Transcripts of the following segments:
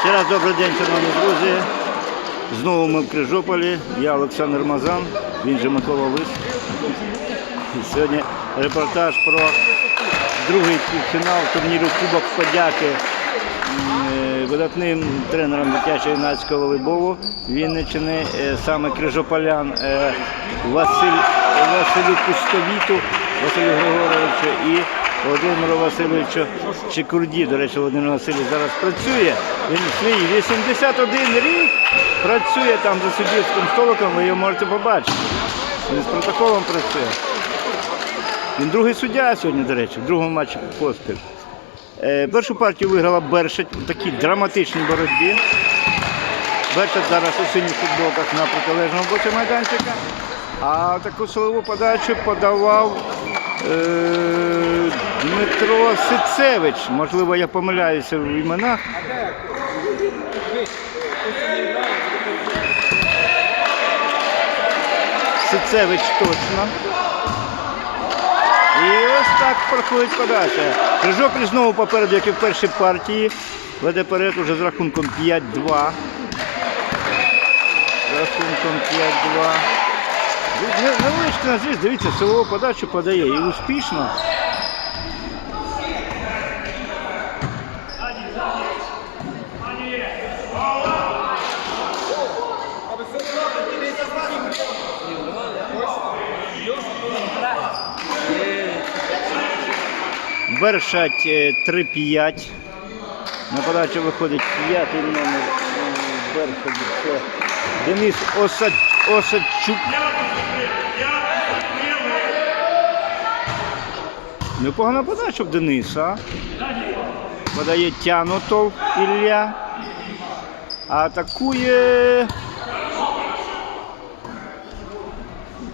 Ще раз добрий день, шановні друзі. Знову ми в Крижополі. Я Олександр Мазан, він же Микола Лис. Сьогодні репортаж про другий півфінал турніру Кубок подяки видатним тренером дитячого юнацького волейболу Вінниччини, е, саме Крижополян е, Василь, Василю Пустовіту, Василю Григоровичу і Володимиру Васильовичу Чекурді. До речі, Володимир Васильович зараз працює. Він свій 81 рік працює там за суддівським столиком, ви його можете побачити. Він з протоколом працює. Він другий суддя сьогодні, до речі, в другому матчі поспіль. Е, першу партію виграла Бершать у такій драматичній боротьбі. Бершать зараз у синіх футболках на протилежному боці майданчика. А таку силову подачу подавав е, Дмитро Сицевич. Можливо, я помиляюся в іменах. Сицевич точно. І ось так проходить подача. Крижопіль знову попереду, як і в першій партії. Веде перед уже з рахунком 5-2. З рахунком 5-2. Не- Невеличкий назвість, дивіться, силову подачу подає і успішно. Бершать е, 3-5. На подачу виходить п'ятий номер е, Бершать. Денис Осад... Осадчук. Непогана подача в Дениса. Подає Тянутов Ілля. Атакує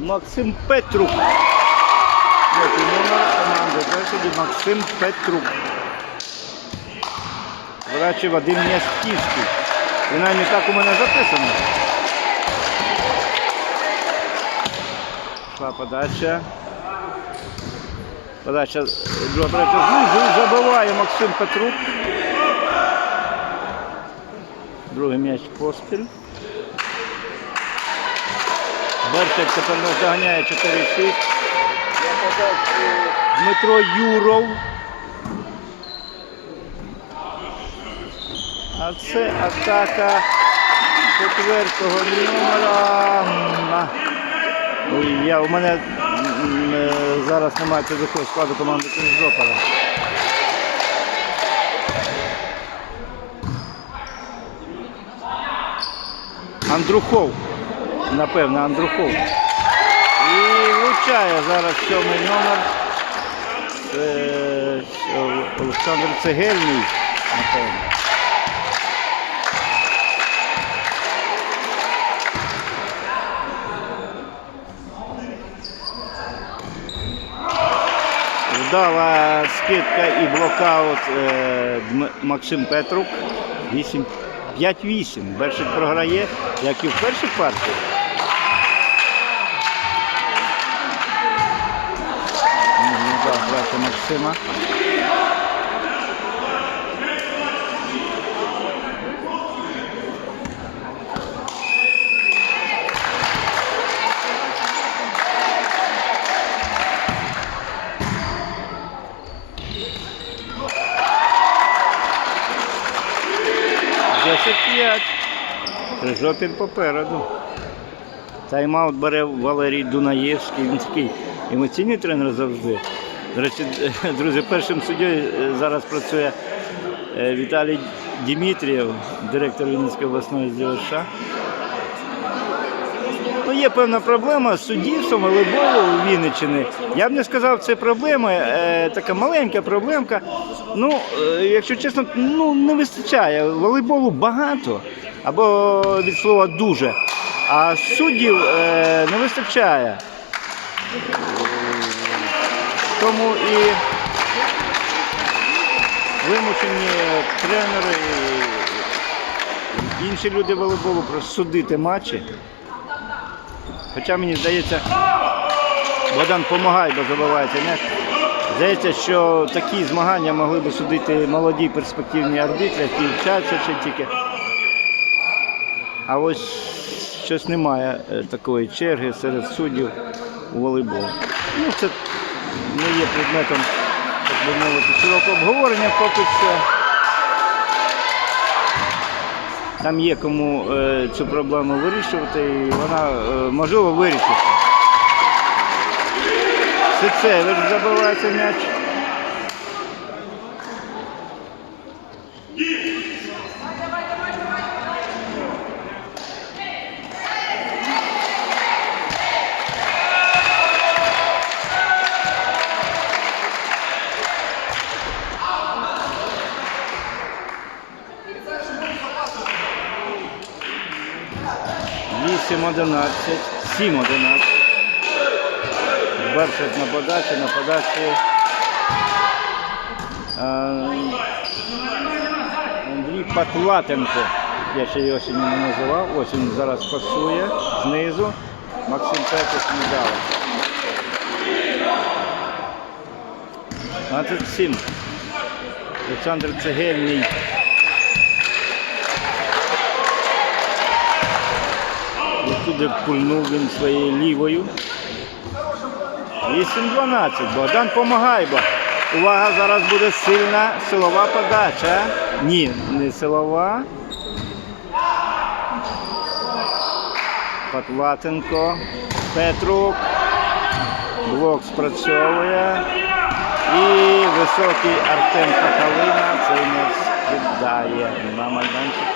Максим Петрук. Номер команди Бершаді Максим Петрук. Врачі Вадим Нястівський. Принаймні так у мене записано. Пішла подача. Подача передача знизу. Забиває Максим Петрук. Другий м'яч поспіль. Бершик тепер нас доганяє 4-6. Дмитро Юров. А це атака четвертого номера. Я, у мене е, зараз немає підрахунку складу команди Крижопора. Андрухов. Напевно, Андрухов. І влучає зараз сьомий номер. Це Олександр Цегельний, напевно. Вдала скидка і блокаут е, Максим Петрук. 5-8. Бершик програє, як і в першій партії. Ну, брата Максима. Крижопіль попереду. Тайм-аут бере Валерій Дунаєвський. Він такий емоційний тренер завжди. До речі, друзі, першим суддєю е, зараз працює е, Віталій Дімітрієв, директор Вінницької обласної ЗДШ. Є певна проблема з суддівством волейболу у Вінниччини. Я б не сказав, це проблема, е, така маленька проблемка. Ну, е, якщо чесно, ну не вистачає. Волейболу багато, або від слова дуже. А суддів е, не вистачає. Тому і вимушені тренери, інші люди волейболу просто судити матчі. Хоча мені здається, Богдан помагає, бо забивається м'яч. Здається, що такі змагання могли б судити молоді перспективні арбітри, які вчаться ще тільки. А ось щось немає е, такої черги серед суддів у волейбол. Ну, це не є предметом, так би мовити, широкого обговорення поки що. Там є кому е, цю проблему вирішувати, і вона е, можливо вирішиться. Сицевич забивається м'яч. 7-11. Бершет на подачі, на подачі. Е, Андрій Патлатенко. Я ще його сьогодні не називав. Ось він зараз пасує знизу. Максим Петрович не дав. 27. Олександр Цегельний. І пульнув він своєю лівою. 8-12. Богдан помагай, бо увага, зараз буде сильна силова подача. Ні, не силова. Патлатенко. Петрук. Блок спрацьовує. І високий Артем Пахалина цей м'яч кидає на майданчик.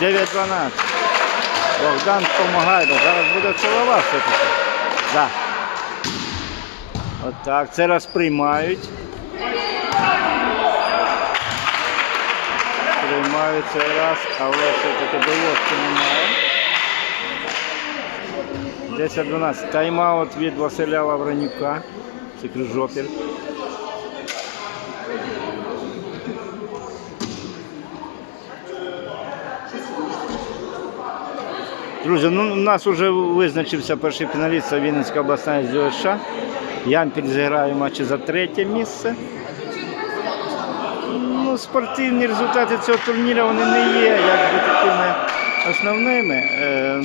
9-12. Богдан помагай, бо зараз буде силова все-таки. Да. Отак, це раз приймають. Приймають цей раз, але все-таки доводки немає. 10-12. Тайм-аут від Василя Лавренюка. Це крижопір. Друзі, ну у нас вже визначився перший фіналіст Вінницька обласна ЗЮШ. Ямпіль зіграє матчі за третє місце. Ну, спортивні результати цього турніру вони не є якби такими основними. Е,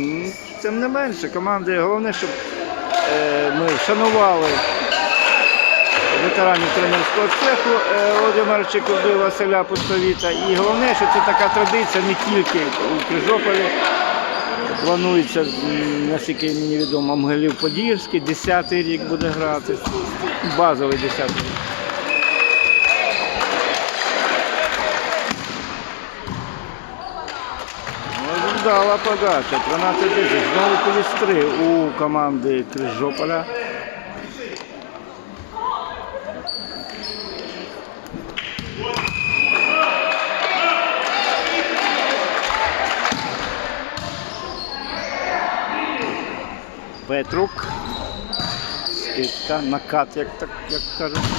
Тим не менше, команди головне, щоб е, ми вшанували ветеранів тренерського цеху е, Володимира Чекуби, Василя Пустовіта. І головне, що це така традиція не тільки у Крижополі. Планується, наскільки мені відомо, Могилів Подільський, 10-й рік буде грати. Базовий 10-й рік. Ну, Вдала подача. 13-10. Знову плюс 3 у команди Крижополя. Петрук. Скидка, накат, як так як кажуть.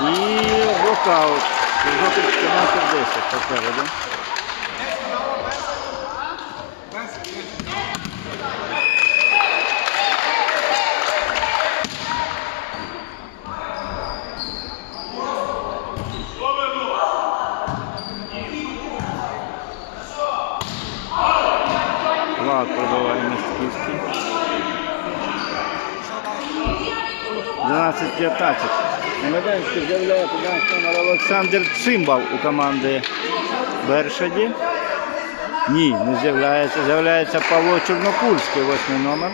І рукаут. Жовтий 14-10 попереду. Олександр Цимбал у команди Бершаді. Ні, не з'являється. З'являється Павло Чорнокульський, восьмий номер.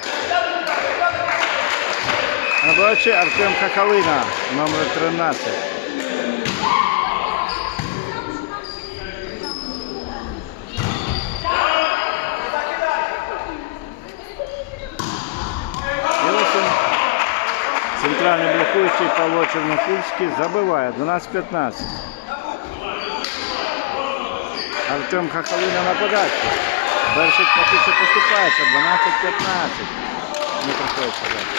На бачі Артем Хакалина, номер 13. І ось він, центральний Павло Чорнокульський забиває 12-15. Артем Хахалина на подачі. Бершик поки поступається 12-15. Не приходить подачі.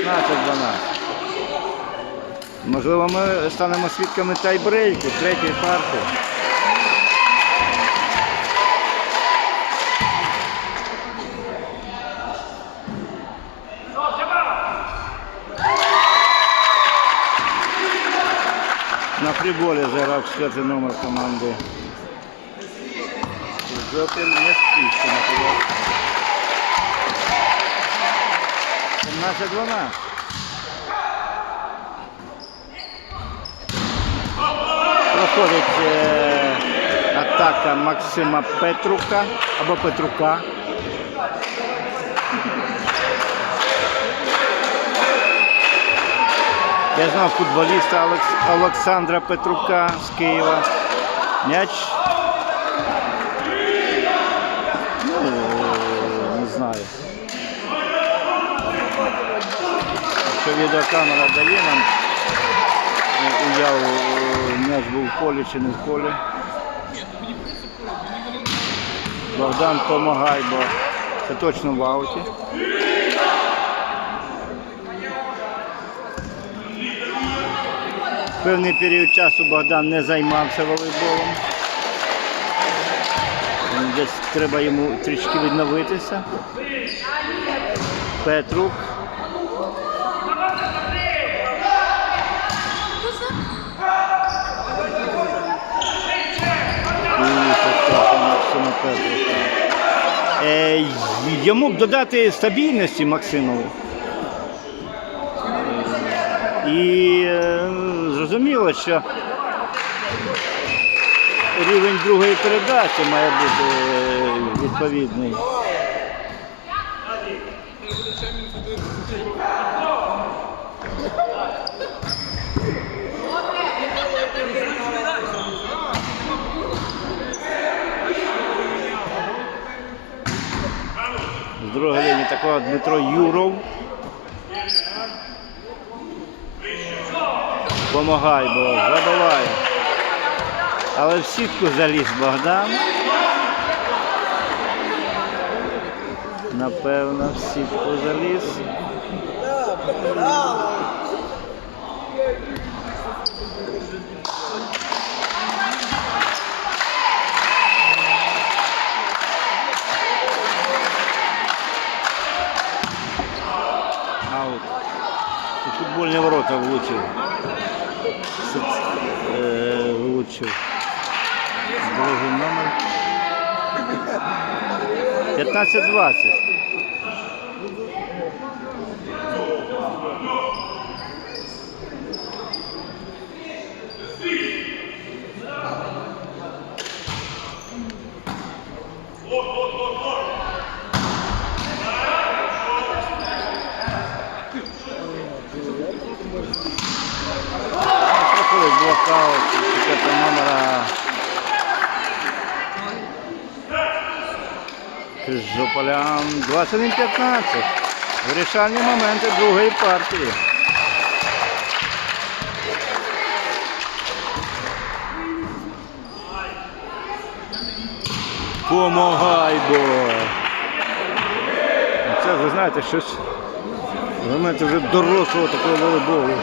16-12. Можливо, ми станемо свідками тайбрейку, третьої партії. Фріболі заграв четвертий номер команди. Жопін не спішно нападав. 17-12. Проходить е, атака Максима Петрука або Петрука. Я знав футболіста Олекс- Олександра Петрука з Києва. М'яч. Ну. Якщо відеокамера дає нам е, уяву, е, м'яч був в полі чи не в полі. Богдан помагай, бо це точно в ауті. Певний період часу Богдан не займався волейболом. Десь треба йому трішки відновитися. Петрук. Е, йому б додати стабільності Максимову. І е, зрозуміло, що рівень другої передачі має бути е, відповідний. З другої лінії такого Дмитро Юров. Помагай, бо забиває. Але в сітку заліз Богдан. Напевно, в сітку заліз. Аут. Футбольні ворота влучив. Е, влучив. Другий номер. 15-20. Блокаут четвертого номера. Крижополян 21-15. Вирішальні моменти другої партії. Помагай, бо. Це, ви знаєте, щось. Елементи вже дорослого такого волейболу.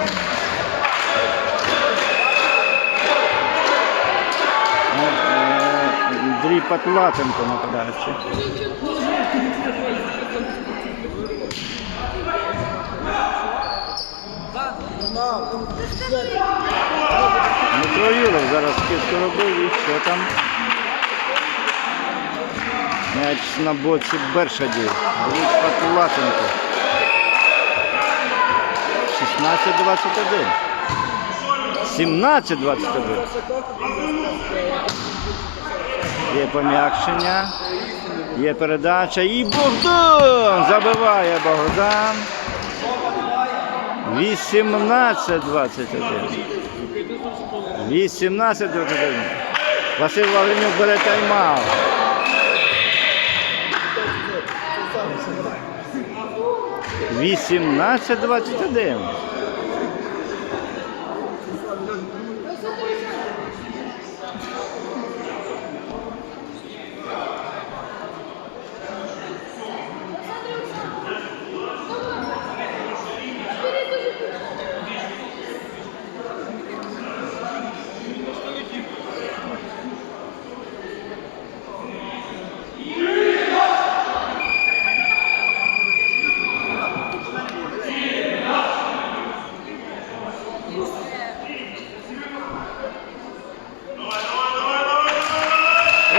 Е, Андрій Патлатенко нападаючи. Дмитро Юров зараз скидку робив і що там? М'яч на боці Бершаді. Андрій Патлатенко. 16-21. 17-21. Є пом'якшення, є передача і Богдан! Забиває Богдан. 18-21. 18-21. Василь Вавренюк бере тайм-аут. Вісімнадцять двадцять один.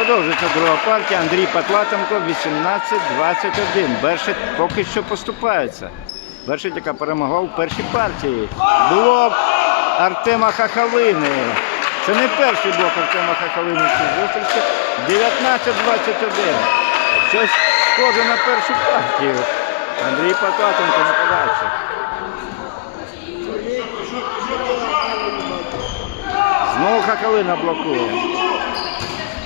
Продовжується друга партія. Андрій Патлатенко 18-21. Бершит поки що поступається. Бершит, яка перемогла в першій партії. Блок Артема Хахалини. Це не перший блок Артема Хахалини в цій зустрічі. 19-21. Щось схоже на першу партію. Андрій Патлатенко на подачі. Знову Хахалина блокує.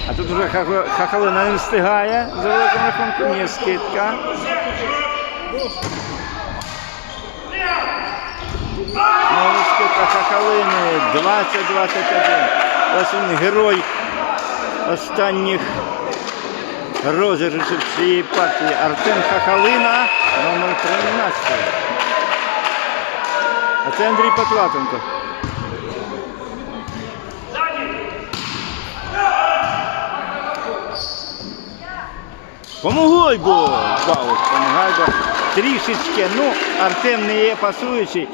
А тут вже Хахалина не встигає за великим рахунком. Є скидка. Знову скидка Хахалини. 20-21. Ось він герой останніх розіграшів цієї партії. Артем Хахалина, номер 13. А це Андрій Патлатенко. Помогай бо! Баут, помагай бо. Трішечки, ну, Артем не є пасуючий.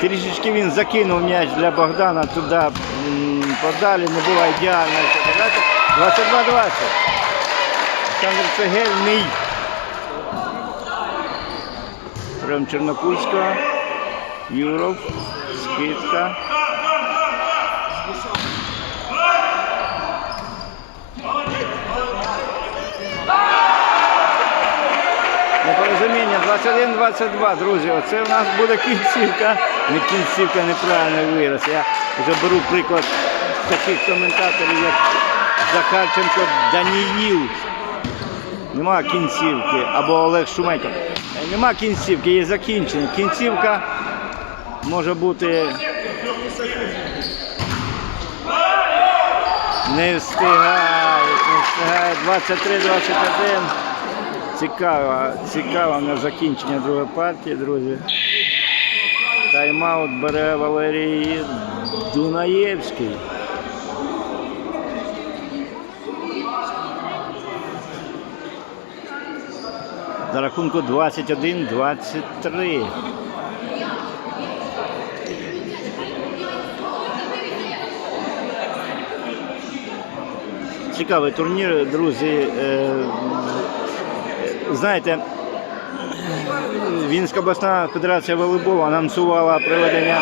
Трішечки він закинув м'яч для Богдана туди подалі, не була ідеальна 22-20. Олександр Цегельний. Прям Чорнокульського. Юров. Скидка. Непорозуміння 21-22, друзі. Оце в нас буде кінцівка. Не кінцівка, неправильний вираз. Я вже беру приклад таких коментаторів, як Захарченко Даніїл. Нема кінцівки. Або Олег Шумейко. Нема кінцівки, є закінчення. Кінцівка може бути. Не встигають, не встигають. 23-21. Цікаво, цікаво на закінчення другої партії, друзі. Тайм-аут бере Валерій Дунаєвський. За рахунку 21-23. Цікавий турнір, друзі. Знаєте, Вінницька обласна федерація волейболу анонсувала проведення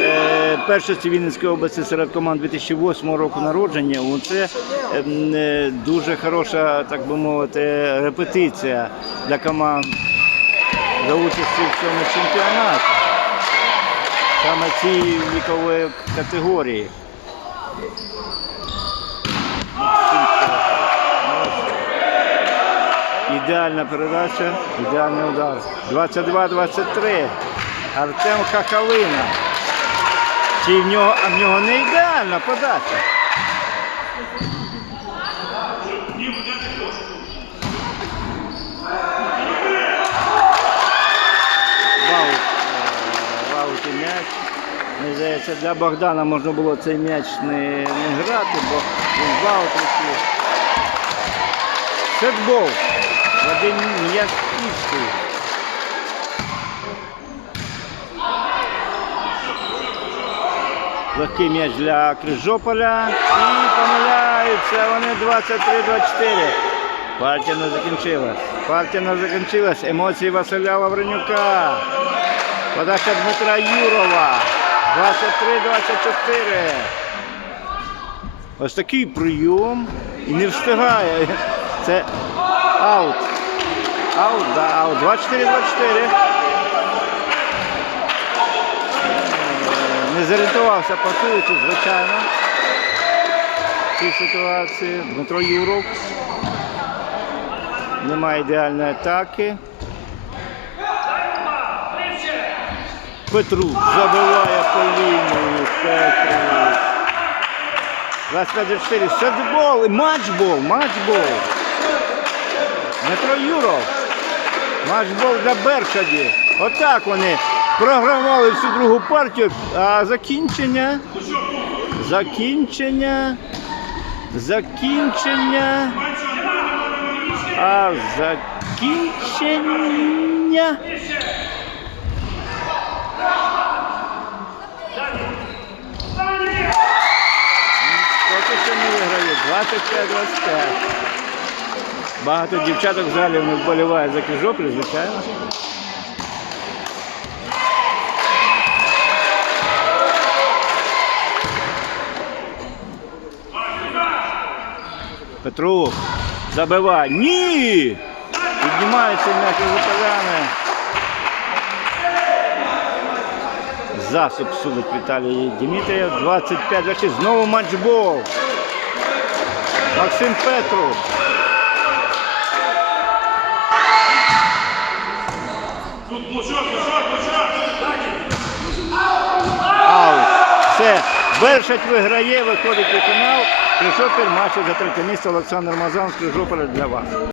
е, першості Вінницької області серед команд 2008 року народження. Це ем, е, дуже хороша, так би мовити, репетиція для команд за участі в цьому чемпіонаті. Саме цієї вікової категорії. Ідеальна передача, ідеальний удар. 22-23. Артем Хахалина. Чи в нього, а в нього не ідеальна подача. Е. Мені здається, для Богдана можна було цей м'яч не, не грати, бо він в аут. Сетбол. Вадим М'яківський. Легкий м'яч для Крижополя. І помиляються вони 23-24. Партія не закінчилась. Партія не закінчилась. Емоції Василя Лавренюка. Подача Дмитра Юрова. 23-24. Ось такий прийом. І не встигає. Це аут. Аут, да, аут. 24-24. Не зорієнтувався пасуючи, звичайно. В цій ситуації. Дмитро Юров. Немає ідеальної атаки. Петрук забиває по лінії. Петрук. 25-4. Сетбол, матчбол, матчбол. Дмитро Юров. Матчбол для Бершаді. Отак вони програмували всю другу партію, а закінчення. Закінчення. Закінчення. А закінчення. Поки що не виграє. 25-25. Багато дівчаток в залі не вболіває за Крижополь, звичайно. Петрук забиває. Ні! Піднімається м'яч за полями. Засоб судить Віталій Дмитрієв. 25 26. Знову матчбол. Максим Петров. Аут. Бершать виграє, виходить у фінал. Крижопіль матчу за третє місце Олександр Мазан з для вас.